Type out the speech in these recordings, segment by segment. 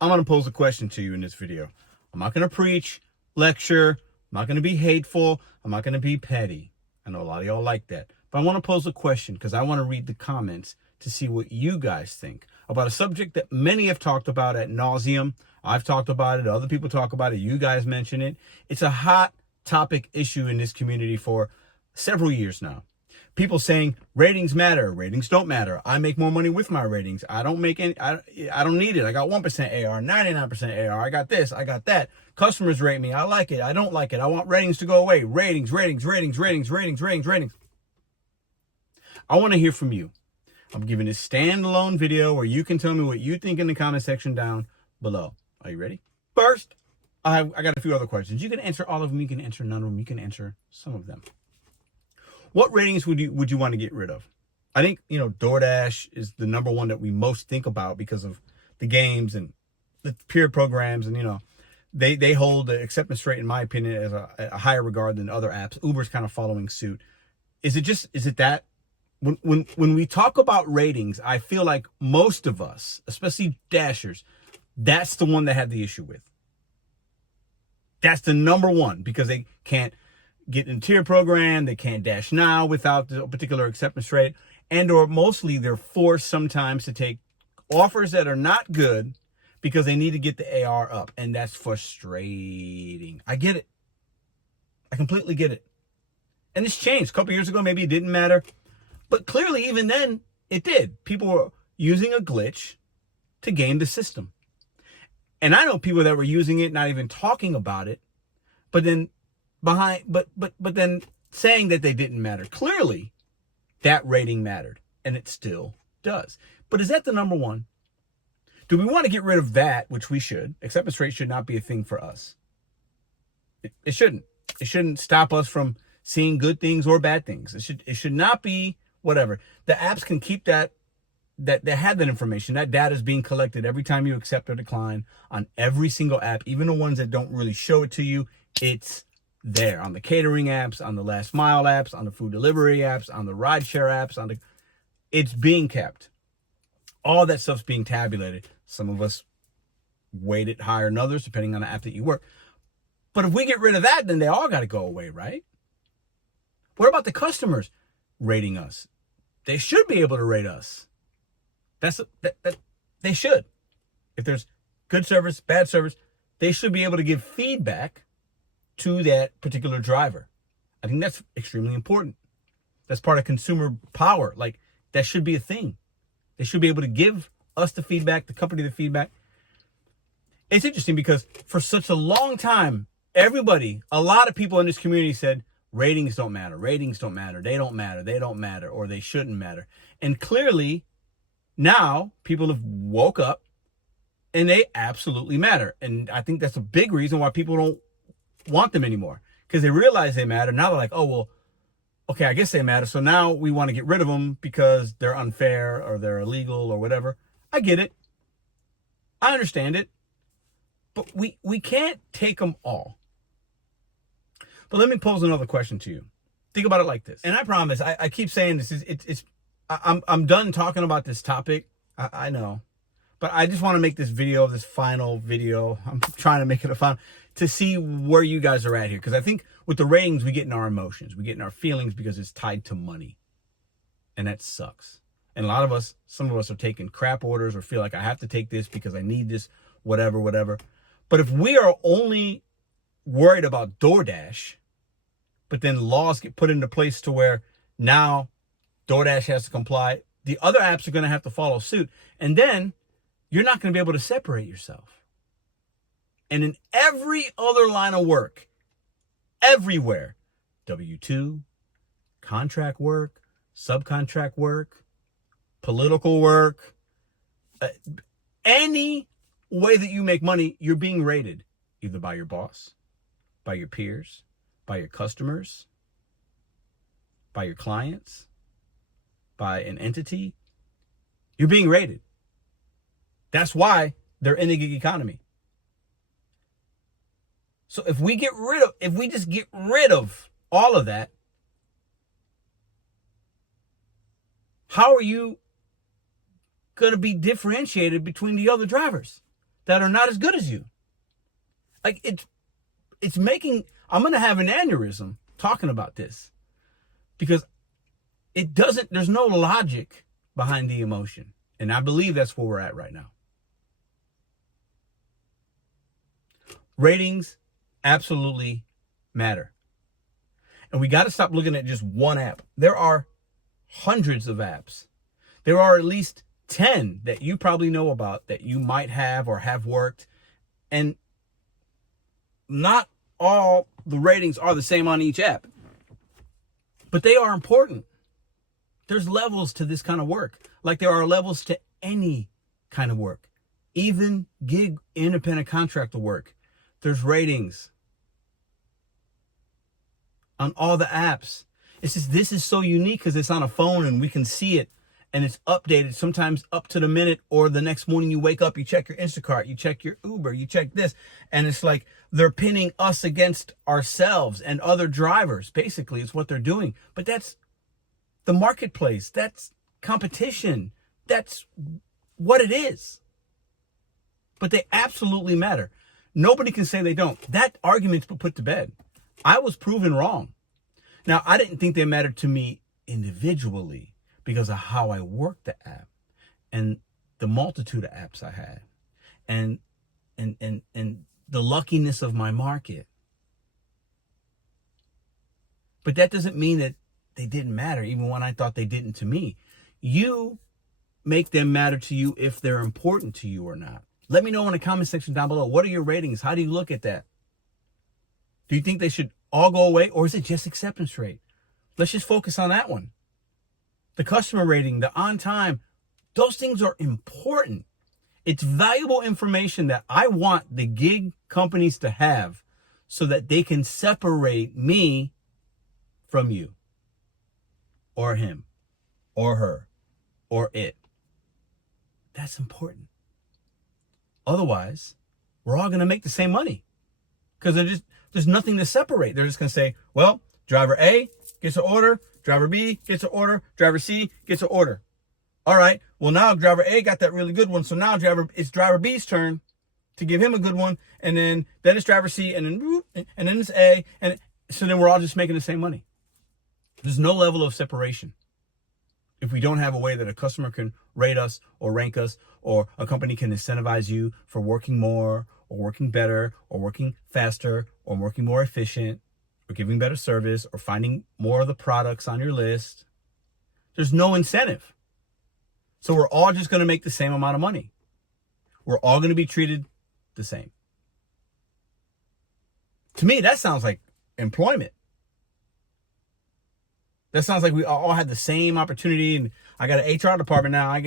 I'm going to pose a question to you in this video. I'm not going to preach, lecture. I'm not going to be hateful. I'm not going to be petty. I know a lot of y'all like that. But I want to pose a question because I want to read the comments to see what you guys think about a subject that many have talked about ad nauseum. I've talked about it. Other people talk about it. You guys mention it. It's a hot topic issue in this community for several years now. People saying ratings matter, ratings don't matter. I make more money with my ratings. I don't make any, I don't need it. I got 1% AR, 99% AR. I got this, I got that. Customers rate me. I like it. I don't like it. I want ratings to go away. Ratings. I want to hear from you. I'm giving this standalone video where you can tell me what you think in the comment section down below. Are you ready? First, I got a few other questions. You can answer all of them. You can answer none of them. You can answer some of them. What ratings would you want to get rid of? I think, DoorDash is the number one that we most think about because of the games and the peer programs. And, they hold the acceptance rate, in my opinion, as a higher regard than other apps. Uber's kind of following suit. Is it that? When we talk about ratings, I feel like most of us, especially Dashers, that's the one that had the issue with. That's the number one because they can't get in tier program, they can't dash now without the particular acceptance rate, and or mostly they're forced sometimes to take offers that are not good because they need to get the AR up, and that's frustrating. I get it. I completely get it. And it's changed. A couple years ago, maybe it didn't matter, but clearly even then it did. People were using a glitch to game the system. And I know people that were using it, not even talking about it, but then then saying that they didn't matter. Clearly, that rating mattered, and it still does. But is that the number one? Do we want to get rid of that, which we should? Acceptance rate should not be a thing for us. It shouldn't. It shouldn't stop us from seeing good things or bad things. It should not be whatever. The apps can keep that they have that information. That data is being collected every time you accept or decline on every single app, even the ones that don't really show it to you. It's there on the catering apps, on the last mile apps, on the food delivery apps, on the rideshare apps, it's being kept. All that stuff's being tabulated. Some of us weight it higher than others, depending on the app that you work. But if we get rid of that, then they all got to go away, right? What about the customers rating us? They should be able to rate us. They should. If there's good service, bad service, they should be able to give feedback to that particular driver. I think that's extremely important. That's part of consumer power. Like, that should be a thing. They should be able to give us the feedback, the company the feedback. It's interesting because for such a long time, a lot of people in this community said, ratings don't matter, they don't matter, or they shouldn't matter. And clearly, now people have woke up and they absolutely matter. And I think that's a big reason why people don't want them anymore, because they realize they matter. Now they're like, oh, well, okay, I guess they matter. So now we want to get rid of them because they're unfair or they're illegal or whatever. I get it. I understand it. But we can't take them all. But let me pose another question to you. Think about it like this. And I promise, I keep saying this, I'm done talking about this topic. I know. But I just want to make this final video. I'm trying to make it a final, to see where you guys are at here. Because I think with the ratings, we get in our emotions. We get in our feelings because it's tied to money. And that sucks. And some of us are taking crap orders or feel like I have to take this because I need this, whatever. But if we are only worried about DoorDash, but then laws get put into place to where now DoorDash has to comply, the other apps are going to have to follow suit. And then you're not going to be able to separate yourself. And in every other line of work, everywhere, W-2, contract work, subcontract work, political work, any way that you make money, you're being rated either by your boss, by your peers, by your customers, by your clients, by an entity. You're being rated. That's why they're in the gig economy. So if we just get rid of all of that, how are you going to be differentiated between the other drivers? that are not as good as you. Like it's making, I'm going to have an aneurysm talking about this because there's no logic behind the emotion. And I believe that's where we're at right now. Ratings absolutely matter. And we got to stop looking at just one app. There are hundreds of apps. There are at least 10 that you probably know about that you might have or have worked. And not all the ratings are the same on each app. But they are important. There's levels to this kind of work. Like there are levels to any kind of work. Even gig independent contractor work. There's ratings on all the apps. It's just, this is so unique because it's on a phone and we can see it and it's updated sometimes up to the minute, or the next morning you wake up, you check your Instacart, you check your Uber, you check this. And it's like they're pinning us against ourselves and other drivers. Basically, it's what they're doing. But that's the marketplace. That's competition. That's what it is. But they absolutely matter. Nobody can say they don't. That argument's been put to bed. I was proven wrong. Now, I didn't think they mattered to me individually because of how I worked the app and the multitude of apps I had and the luckiness of my market. But that doesn't mean that they didn't matter, even when I thought they didn't to me. You make them matter to you if they're important to you or not. Let me know in the comment section down below. What are your ratings? How do you look at that? Do you think they should all go away, or is it just acceptance rate? Let's just focus on that one. The customer rating, the on time, those things are important. It's valuable information that I want the gig companies to have so that they can separate me from you or him or her or it. That's important. Otherwise, we're all going to make the same money because there's nothing to separate. They're just going to say, well, driver A gets an order, driver B gets an order, driver C gets an order. All right, well, now driver A got that really good one, so now it's driver B's turn to give him a good one, and then it's driver C, and then it's A, and so then we're all just making the same money. There's no level of separation if we don't have a way that a customer can rate us or rank us, or a company can incentivize you for working more or working better or working faster or working more efficient or giving better service or finding more of the products on your list. There's no incentive. So we're all just going to make the same amount of money. We're all going to be treated the same. To me, that sounds like employment. That sounds like we all had the same opportunity, and I got an HR department now.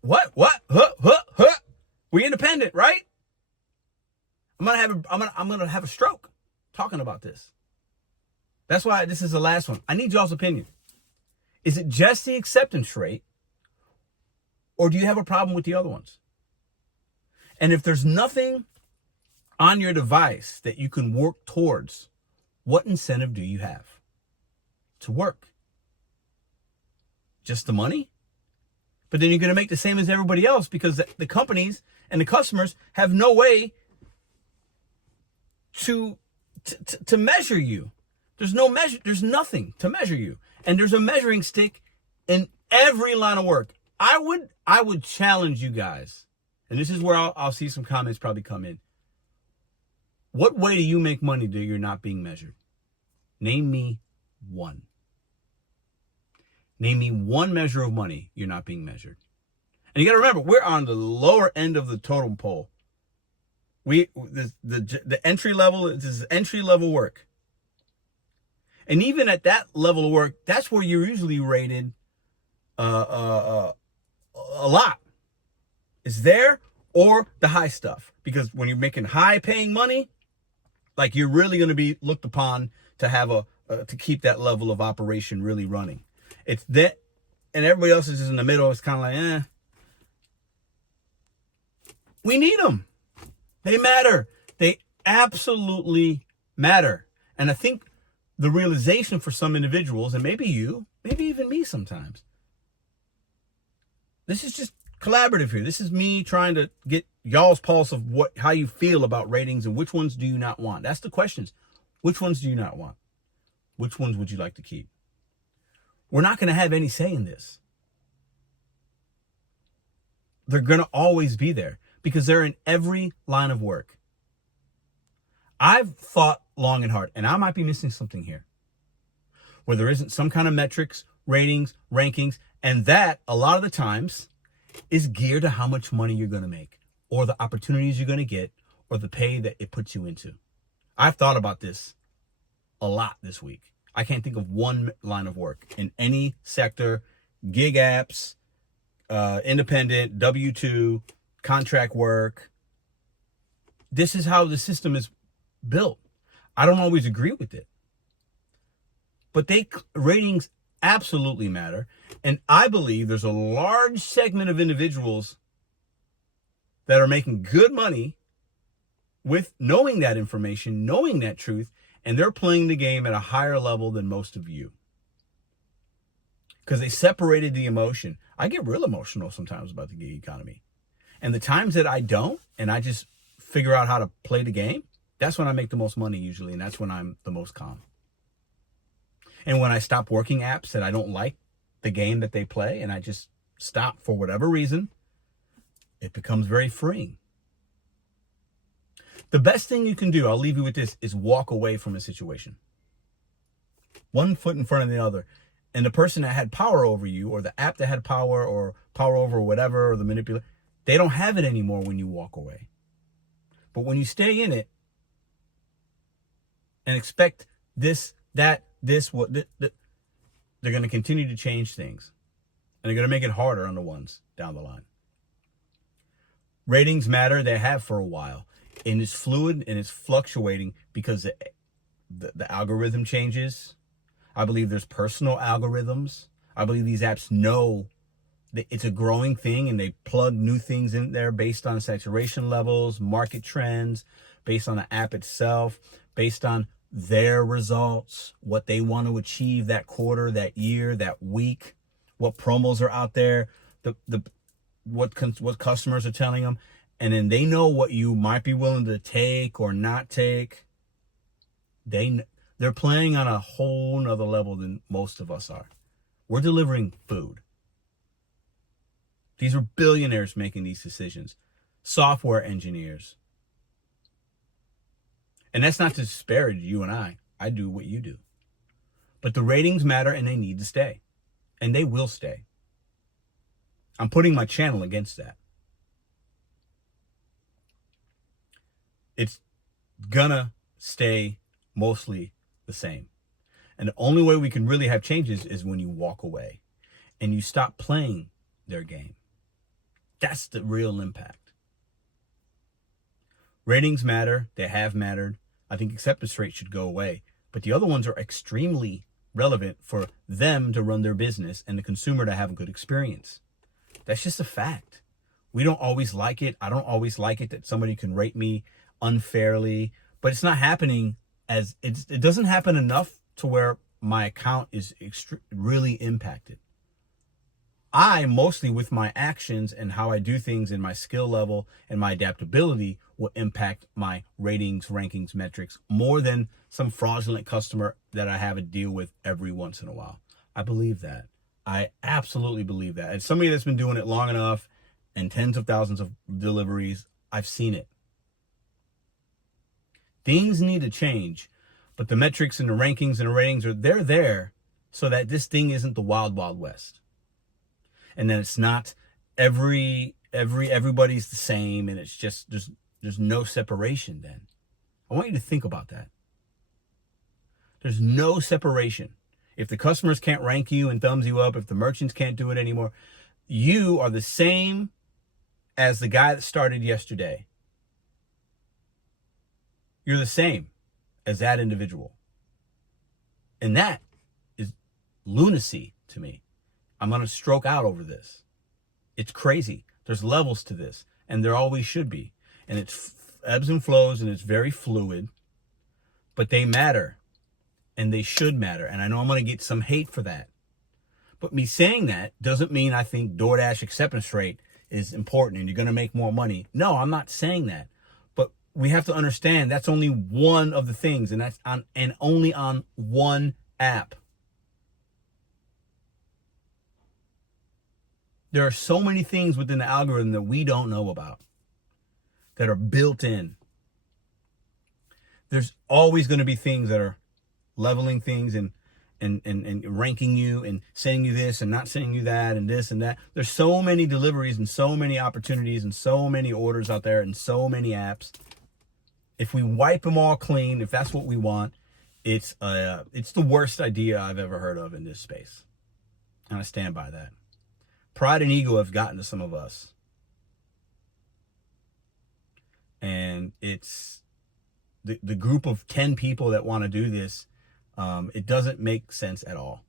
What? Huh? We independent, right? I'm gonna have a stroke talking about this. That's why this is the last one. I need y'all's opinion. Is it just the acceptance rate, or do you have a problem with the other ones? And if there's nothing on your device that you can work towards, what incentive do you have to work? Just the money? But then you're going to make the same as everybody else because the companies and the customers have no way to measure you. There's no measure. There's nothing to measure you. And there's a measuring stick in every line of work. I would challenge you guys, and this is where I'll see some comments probably come in. What way do you make money that you're not being measured? Name me one. Name me one measure of money you're not being measured. And you got to remember, we're on the lower end of the totem pole. The entry level, this is entry level work. And even at that level of work, that's where you're usually rated a lot. It's there or the high stuff. Because when you're making high paying money, like you're really going to be looked upon to have to keep that level of operation really running. It's that, and everybody else is just in the middle. It's kind of like, We need them. They matter. They absolutely matter. And I think the realization for some individuals, and maybe you, maybe even me sometimes, this is just collaborative here. This is me trying to get y'all's pulse of how you feel about ratings and which ones do you not want. That's the questions. Which ones do you not want? Which ones would you like to keep? We're not going to have any say in this. They're going to always be there because they're in every line of work. I've thought long and hard, and I might be missing something here, where there isn't some kind of metrics, ratings, rankings, and that a lot of the times is geared to how much money you're going to make or the opportunities you're going to get or the pay that it puts you into. I've thought about this a lot this week. I can't think of one line of work in any sector, gig apps, independent, W-2, contract work. This is how the system is built. I don't always agree with it, but ratings absolutely matter. And I believe there's a large segment of individuals that are making good money with knowing that information, knowing that truth, and they're playing the game at a higher level than most of you. Because they separated the emotion. I get real emotional sometimes about the gig economy. And the times that I don't, and I just figure out how to play the game, that's when I make the most money usually, and that's when I'm the most calm. And when I stop working apps that I don't like the game that they play, and I just stop for whatever reason, it becomes very freeing. The best thing you can do, I'll leave you with this, is walk away from a situation. One foot in front of the other. And the person that had power over you, or the app that had power, or power over whatever, or the manipulator, they don't have it anymore when you walk away. But when you stay in it and expect this, that, this, what, they're going to continue to change things. And they're going to make it harder on the ones down the line. Ratings matter. They have for a while. And it's fluid and it's fluctuating because the algorithm changes. I believe there's personal algorithms. I believe these apps know that it's a growing thing and they plug new things in there based on saturation levels, market trends, based on the app itself, based on their results, what they want to achieve that quarter, that year, that week, what promos are out there, what customers are telling them. And then they know what you might be willing to take or not take. They're playing on a whole nother level than most of us are. We're delivering food. These are billionaires making these decisions. Software engineers. And that's not to disparage you and I. I do what you do. But the ratings matter and they need to stay. And they will stay. I'm putting my channel against that. It's gonna stay mostly the same. And the only way we can really have changes is when you walk away and you stop playing their game. That's the real impact. Ratings matter. They have mattered. I think acceptance rate should go away. But the other ones are extremely relevant for them to run their business and the consumer to have a good experience. That's just a fact. We don't always like it. I don't always like it that somebody can rate me unfairly, but it's not happening it doesn't happen enough to where my account is really impacted. I mostly with my actions and how I do things and my skill level and my adaptability will impact my ratings, rankings, metrics more than some fraudulent customer that I have to deal with every once in a while. I believe that. I absolutely believe that. As somebody that's been doing it long enough and tens of thousands of deliveries, I've seen it. Things need to change, but the metrics and the rankings and the ratings they're there so that this thing isn't the wild, wild west. And then it's not everybody's the same and it's just there's no separation then. I want you to think about that. There's no separation. If the customers can't rank you and thumbs you up, if the merchants can't do it anymore, you are the same as the guy that started yesterday. You're the same as that individual. And that is lunacy to me. I'm going to stroke out over this. It's crazy. There's levels to this, and there always should be. And it's ebbs and flows, and it's very fluid. But they matter, and they should matter. And I know I'm going to get some hate for that. But me saying that doesn't mean I think DoorDash acceptance rate is important and you're going to make more money. No, I'm not saying that. But we have to understand that's only one of the things, and that's on and only on one app. There are so many things within the algorithm that we don't know about that are built in. There's always going to be things that are leveling things and ranking you and saying you this and not saying you that and this and that. There's so many deliveries and so many opportunities and so many orders out there and so many apps. If we wipe them all clean, if that's what we want, it's the worst idea I've ever heard of in this space. And I stand by that. Pride and ego have gotten to some of us. And it's the group of 10 people that want to do this. It doesn't make sense at all.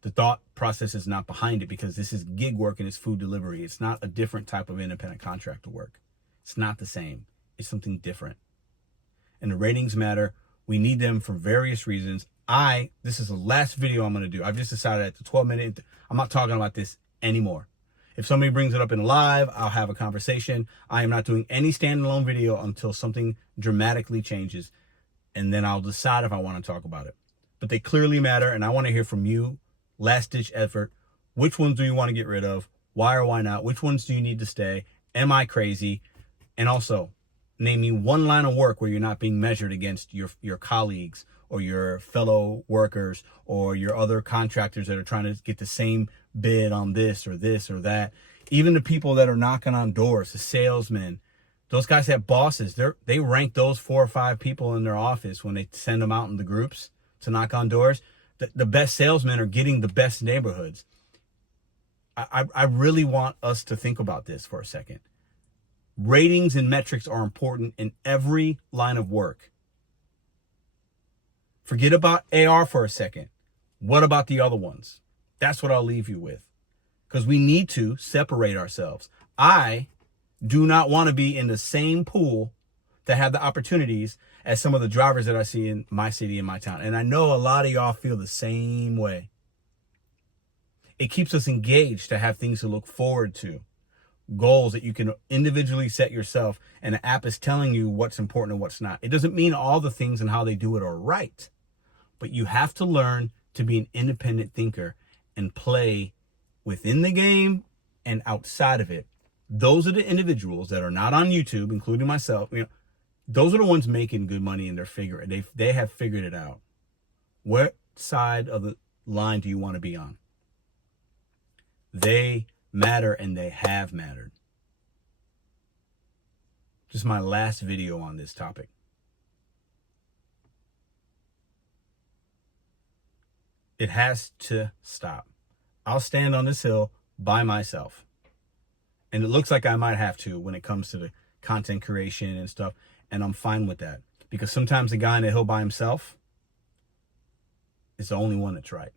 The thought process is not behind it because this is gig work and it's food delivery. It's not a different type of independent contractor work. It's not the same. It's something different. And the ratings matter. We need them for various reasons. This is the last video I'm going to do. I've just decided at the 12-minute, I'm not talking about this anymore. If somebody brings it up in live, I'll have a conversation. I am not doing any standalone video until something dramatically changes. And then I'll decide if I want to talk about it. But they clearly matter, and I want to hear from you. Last-ditch effort. Which ones do you want to get rid of? Why or why not? Which ones do you need to stay? Am I crazy? And also, name me one line of work where you're not being measured against your colleagues or your fellow workers or your other contractors that are trying to get the same bid on this or that. Even the people that are knocking on doors, the salesmen, those guys have bosses. They rank those 4 or 5 people in their office when they send them out in the groups to knock on doors. The best salesmen are getting the best neighborhoods. I really want us to think about this for a second. Ratings and metrics are important in every line of work. Forget about AR for a second. What about the other ones? That's what I'll leave you with. Because we need to separate ourselves. I do not want to be in the same pool to have the opportunities as some of the drivers that I see in my city and my town. And I know a lot of y'all feel the same way. It keeps us engaged to have things to look forward to. Goals that you can individually set yourself, and the app is telling you what's important and what's not. It doesn't mean all the things and how they do it are right, but you have to learn to be an independent thinker and play within the game and outside of it. Those are the individuals that are not on YouTube, including myself. Those are the ones making good money and they have figured it out. What side of the line do you want to be on? They matter and they have mattered. Just my last video on this topic. It has to stop. I'll stand on this hill by myself. And it looks like I might have to when it comes to the content creation and stuff. And I'm fine with that. Because sometimes the guy on the hill by himself is the only one that's right.